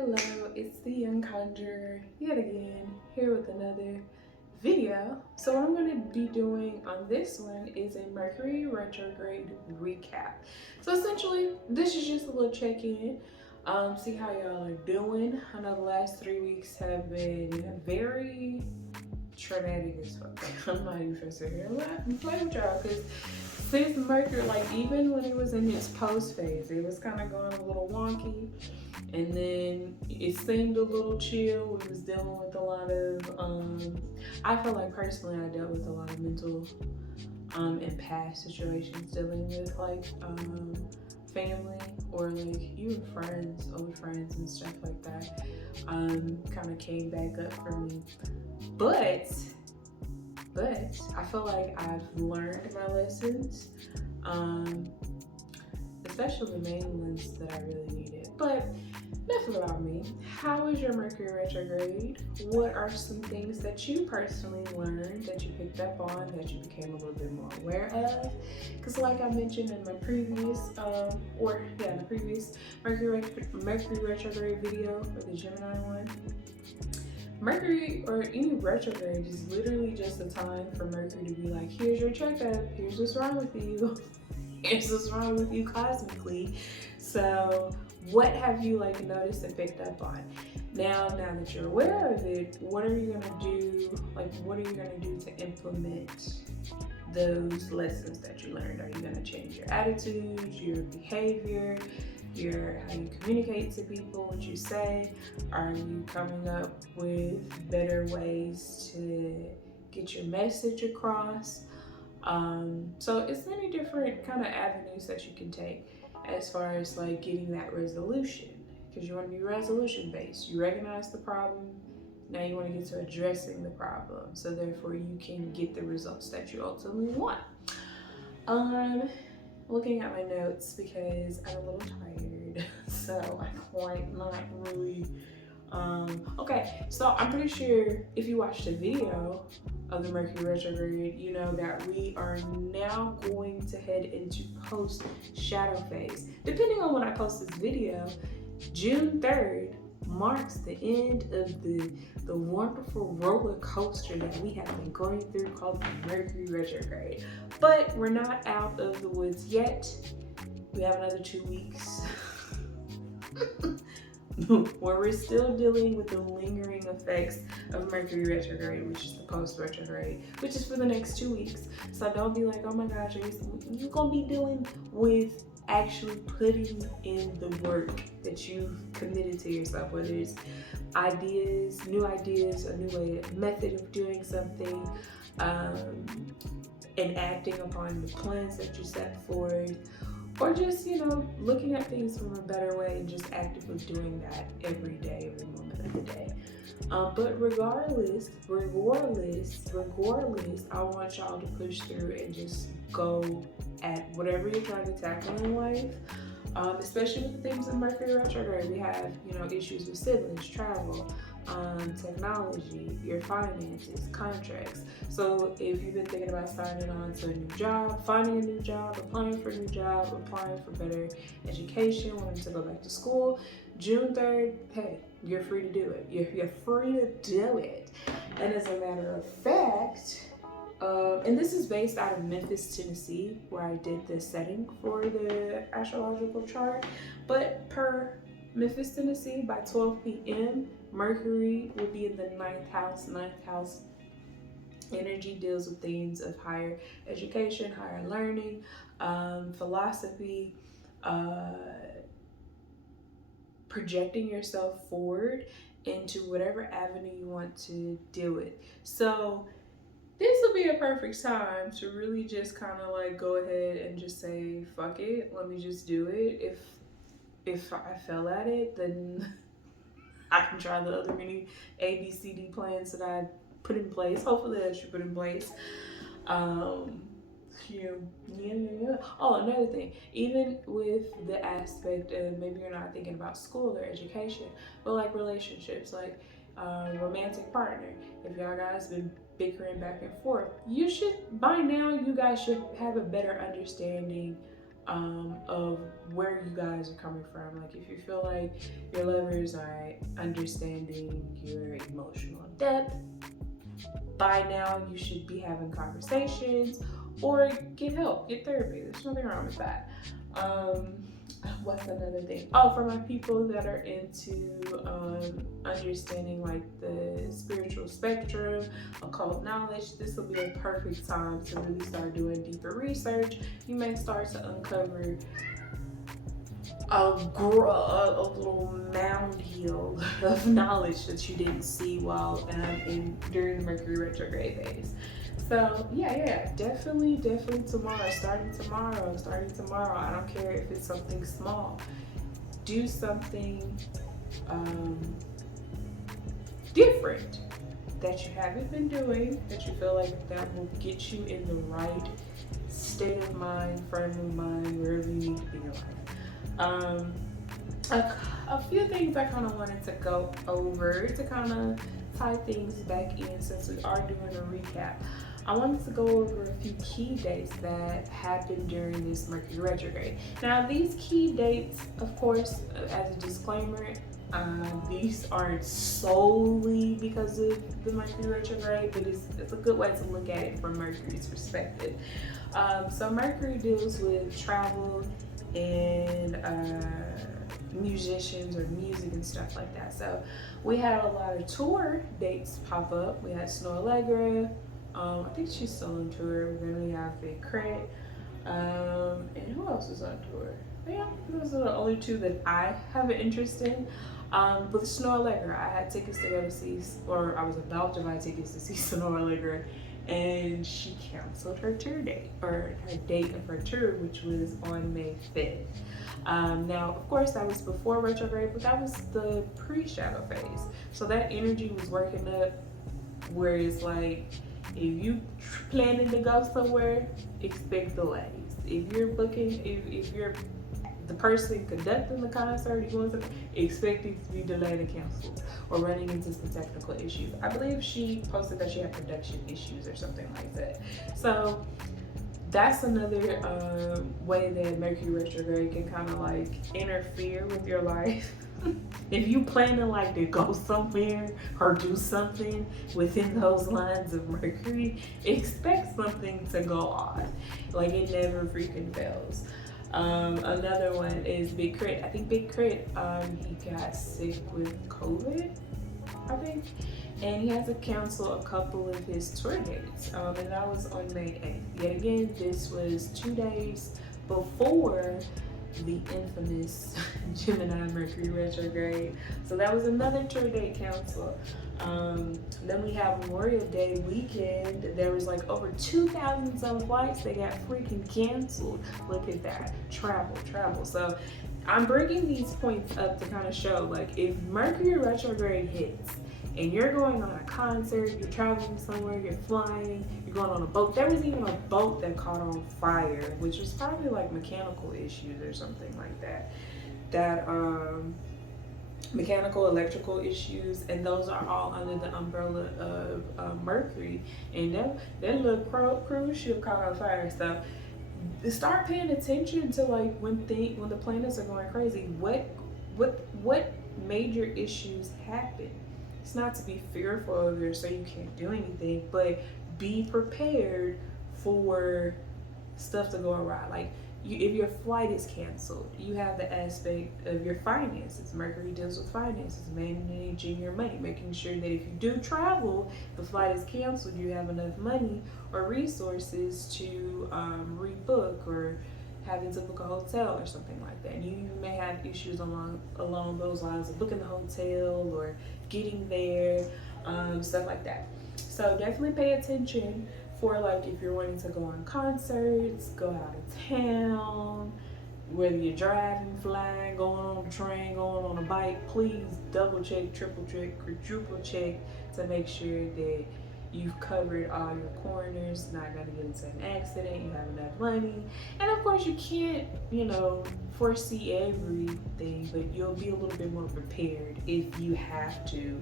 Hello, it's the Young Conjurer yet again, here with another video. So what I'm going to be doing on this one is a Mercury retrograde recap. So essentially, this is just a little check-in, see how y'all are doing. I know the last 3 weeks have been very traumatic as fuck. I'm not even gonna sit here and play with y'all because since Mercury, like even when it was in its post phase, it was kind of going a little wonky, and then it seemed a little chill. We was dealing with a lot of I feel like personally I dealt with a lot of mental and past situations dealing with like family or like even friends, old friends and stuff like that. Kind of came back up for me, but I feel like I've learned my lessons, especially the main ones that I really needed. But enough about me. How is your Mercury retrograde? What are some things that you personally learned, that you picked up on, that you became a little bit more aware of? Because like I mentioned in my previous, the previous Mercury retrograde video, or the Gemini one, Mercury or any retrograde is literally just a time for Mercury to be like, here's your checkup, here's what's wrong with you, here's what's wrong with you cosmically. So what have you like noticed and picked up on? Now that you're aware of it, what are you gonna do? Like, what are you gonna do to implement those lessons that you learned? Are you gonna change your attitudes, your behavior, how you communicate to people, what you say? Are you coming up with better ways to get your message across? So it's many different kind of avenues that you can take as far as like getting that resolution, because you want to be resolution based. You recognize the problem, now you want to get to addressing the problem, so therefore you can get the results that you ultimately want. Looking at my notes because I'm a little tired, so I'm like not really. Okay, so I'm pretty sure if you watched the video of the Mercury retrograde, you know that we are now going to head into post shadow phase. Depending on when I post this video, June 3rd marks the end of the wonderful roller coaster that we have been going through called the Mercury retrograde. But we're not out of the woods yet. We have another 2 weeks where we're still dealing with the lingering effects of Mercury retrograde, which is the post retrograde, which is for the next 2 weeks. So don't be like, oh my gosh, you're gonna be dealing with actually putting in the work that you've committed to yourself, whether it's ideas, new ideas, a new method of doing something, and acting upon the plans that you set forth, or just, looking at things from a better way and just actively doing that every day, every moment of the day. But regardless, I want y'all to push through and just go at whatever you're trying to tackle in life. Especially with the things in Mercury retrograde, we have, issues with siblings, travel, technology, your finances, contracts. So if you've been thinking about signing on to a new job, finding a new job, applying for a new job, applying for better education, wanting to go back to school, June 3rd, hey, you're free to do it. You're free to do it. And as a matter of fact, and this is based out of Memphis, Tennessee, where I did the setting for the astrological chart. But per Memphis, Tennessee, by 12 p.m., Mercury will be in the 9th house. 9th house energy deals with themes of higher education, higher learning, philosophy, projecting yourself forward into whatever avenue you want to deal with. So this will be a perfect time to really just kind of like go ahead and just say, fuck it, let me just do it. If I fail at it, then I can try the other many ABCD plans that I put in place. Hopefully that you put in place. Oh, another thing, even with the aspect of maybe you're not thinking about school or education, but like relationships, like romantic partner. If y'all guys been bickering back and forth, you guys should have a better understanding of where you guys are coming from. Like if you feel like your lovers are understanding your emotional depth, by now you should be having conversations or get help, get therapy. There's nothing wrong with that. What's another thing? Oh, for my people that are into understanding like the spiritual spectrum, occult knowledge, this will be a perfect time to really start doing deeper research. You may start to uncover a little mound hill of knowledge that you didn't see while during the Mercury retrograde phase. So yeah, definitely tomorrow. Starting tomorrow. I don't care if it's something small. Do something different that you haven't been doing, that you feel like that will get you in the right state of mind, frame of mind, wherever you need to be in life. A few things I kind of wanted to go over to kind of tie things back in, since we are doing a recap. I wanted to go over a few key dates that happened during this Mercury retrograde. Now, these key dates, of course, as a disclaimer, these aren't solely because of the Mercury retrograde, but it's a good way to look at it from Mercury's perspective. So Mercury deals with travel and musicians or music and stuff like that. So we had a lot of tour dates pop up. We had Snow Allegra. I think she's still on tour. Then we have Big Crit. And who else is on tour? Yeah, those are the only two that I have an interest in. With Snow Allegra, I had tickets to go to see, or I was about to buy tickets to see Snow Allegra, and she canceled her tour date, or her date of her tour, which was on May 5th. Now, of course, that was before retrograde, but that was the pre-shadow phase. So that energy was working up where it's like, if you planning to go somewhere, expect delays. If you're booking, if you're the person conducting the concert, you want to expect it to be delayed and canceled, or running into some technical issues. I believe she posted that she had production issues or something like that. So that's another way that Mercury retrograde can kind of like interfere with your life. If you planning like to go somewhere or do something within those lines of Mercury, expect something to go off. Like it never freaking fails. Another one is Big Crit. I think Big Crit, he got sick with COVID, I think, and he has to cancel a couple of his tour dates, and that was on May 8th. Yet again, this was 2 days before the infamous Gemini Mercury retrograde. So that was another tour date cancel. Then we have Memorial Day weekend. There was like over 2,000 some flights that got freaking canceled. Look at that. Travel. So I'm bringing these points up to kind of show, like, if Mercury retrograde hits and you're going on a concert, you're traveling somewhere, you're flying, you're going on a boat. There was even a boat that caught on fire, which was probably like mechanical issues or something like that. Mechanical, electrical issues, and those are all under the umbrella of Mercury. And that little cruise ship caught on fire. So start paying attention to like when the planets are going crazy. What major issues happen? It's not to be fearful of it, so you can't do anything, but be prepared for stuff to go awry. Like if your flight is canceled, you have the aspect of your finances. Mercury deals with finances, managing your money, making sure that if you do travel, the flight is canceled, you have enough money or resources to rebook, or having to book a hotel or something like that. You may have issues along those lines of booking the hotel or getting there, stuff like that. So definitely pay attention for like if you're wanting to go on concerts, go out of town, whether you're driving, flying, going on a train, going on a bike, please double check, triple check, quadruple check to make sure that you've covered all your corners, not gonna get into an accident, you have enough money. And of course you can't, foresee everything, but you'll be a little bit more prepared if you have to,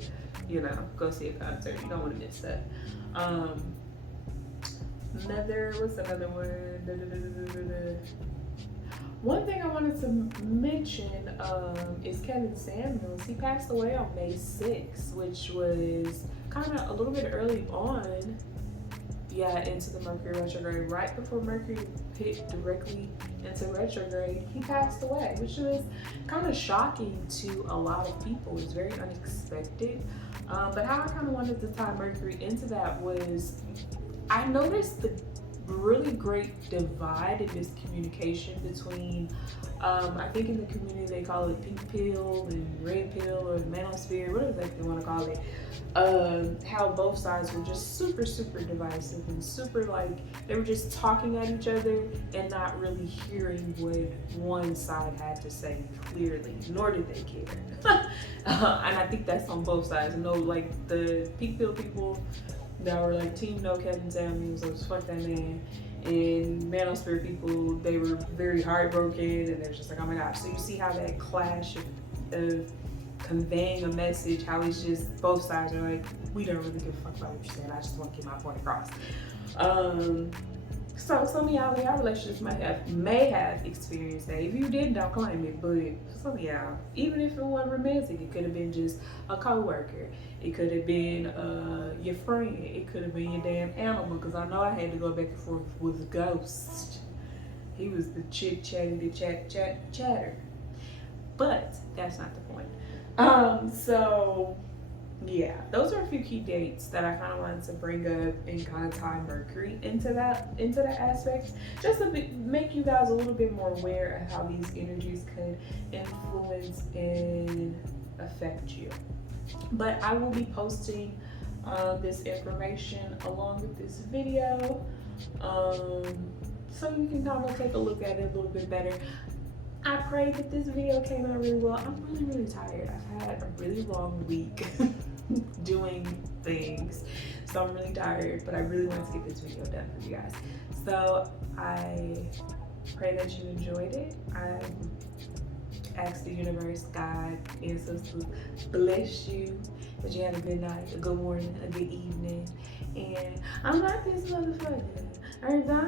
go see a concert. You don't want to miss that. What's another one? One thing I wanted to mention is Kevin Samuels. He passed away on May 6th, which was kind of a little bit early on, yeah, into the Mercury retrograde. Right before Mercury hit directly into retrograde, he passed away, which was kind of shocking to a lot of people. It was very unexpected. But how I kind of wanted to tie Mercury into that was I noticed the really great divide in miscommunication between I think in the community they call it pink pill and red pill or the manosphere, whatever they want to call it. How both sides were just super divisive and super like they were just talking at each other and not really hearing what one side had to say clearly, nor did they care. And I think that's on both sides. You know, like the pink pill people that were like team no Kevin Samuels, so fuck that man. And manosphere people, they were very heartbroken and they're just like, oh my gosh. So you see how that clash of conveying a message, how it's just both sides are like, we don't really give a fuck about what you're saying, I just want to get my point across. So some of y'all in y'all relationships may have experienced that. If you didn't, don't claim it, but some of y'all, even if it wasn't romantic, it could have been just a coworker, it could have been your friend, it could have been your damn animal, because I know I had to go back and forth with Ghost. He was the chick chatting the chatter. But that's not the point. So yeah, those are a few key dates that I kind of wanted to bring up and kind of tie Mercury into that aspect, just to make you guys a little bit more aware of how these energies could influence and affect you. But I will be posting this information along with this video, so you can kind of take a look at it a little bit better. I pray that this video came out really well. I'm really tired. I've had a really long week doing things, so I'm really tired, but I really want to get this video done for you guys. So I pray that you enjoyed it. I ask the universe, God, ancestors, bless you, that you have a good night, a good morning, a good evening, and I'm not this motherfucker. Every time